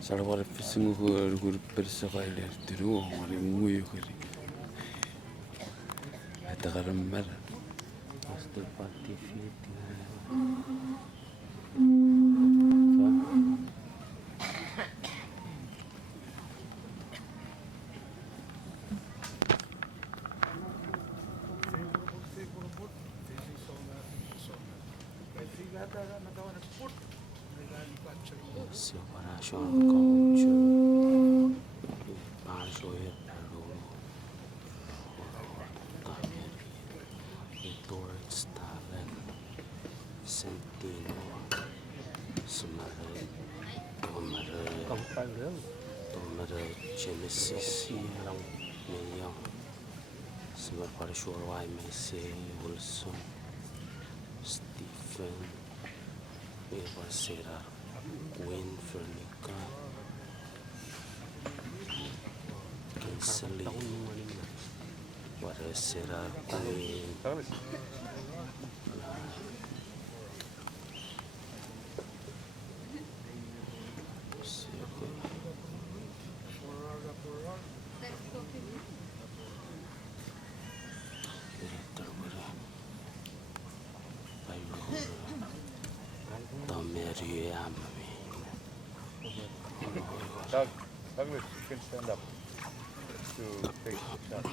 Salvare fissimo con persevere di nuovo di muoio e da caramella sto fatti fitti se para shon concho paso e perro Torrent Starlen Sentino Sumare Tomare Genesis Meillon Sumare para Shorwai Messi Wilson Stephen Eva Serra Wayne Fernica Kinsley Wara Serra Queen Douglas, you can stand up to take the shot.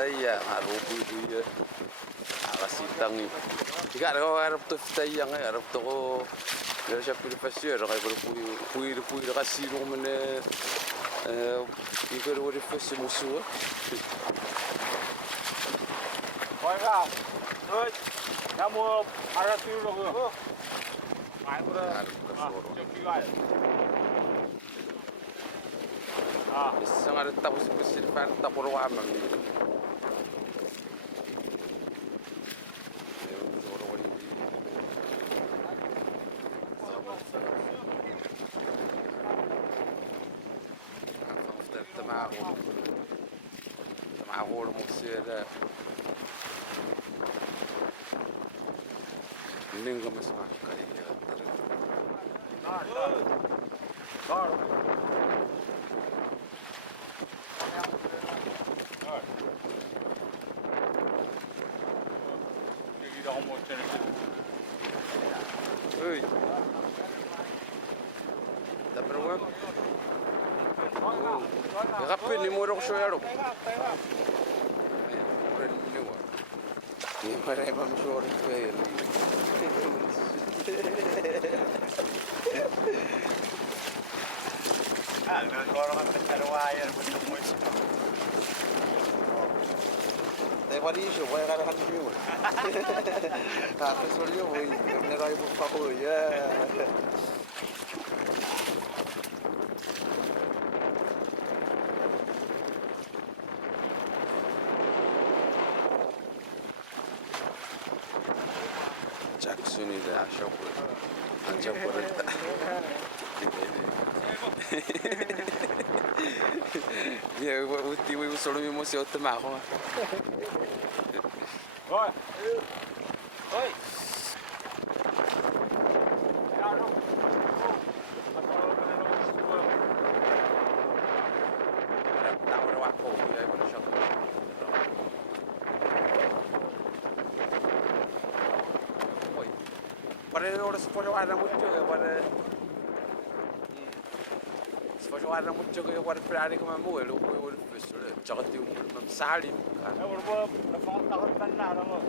Iya, ngarupi dia. Akasitang ni. Ika ko harap to fitay yang harap to ko. Pero siya pinipasyo, kaya puri kasi nung mana ikaw rin refresh mo suwa. Hola, hoy, 나무 알아 띄우려고. 많이 그래. 저기 가요. Isang araw tapos ko sila para tapos waman. معقول مصير منين قام اسمع كاي 여기다 한번 째는 اي دبروا غفني مورو شو يارو Gimana emang sore fail. orang akan cari wayar bertemu itu. Tapi isu, wayar ada kan semua. Tapi soalnya wayar menerai buku ya. Jackson itu asyik anjak berita. Ya, uti solo mismo se otte ma ko. Oi. Oi. Para ora se pode guardar muito, agora se pode guardar muito jogo agora para ali como amor, eu professor, já tenho um sali, Ya, berapa? Berapa tahun kan ada lo?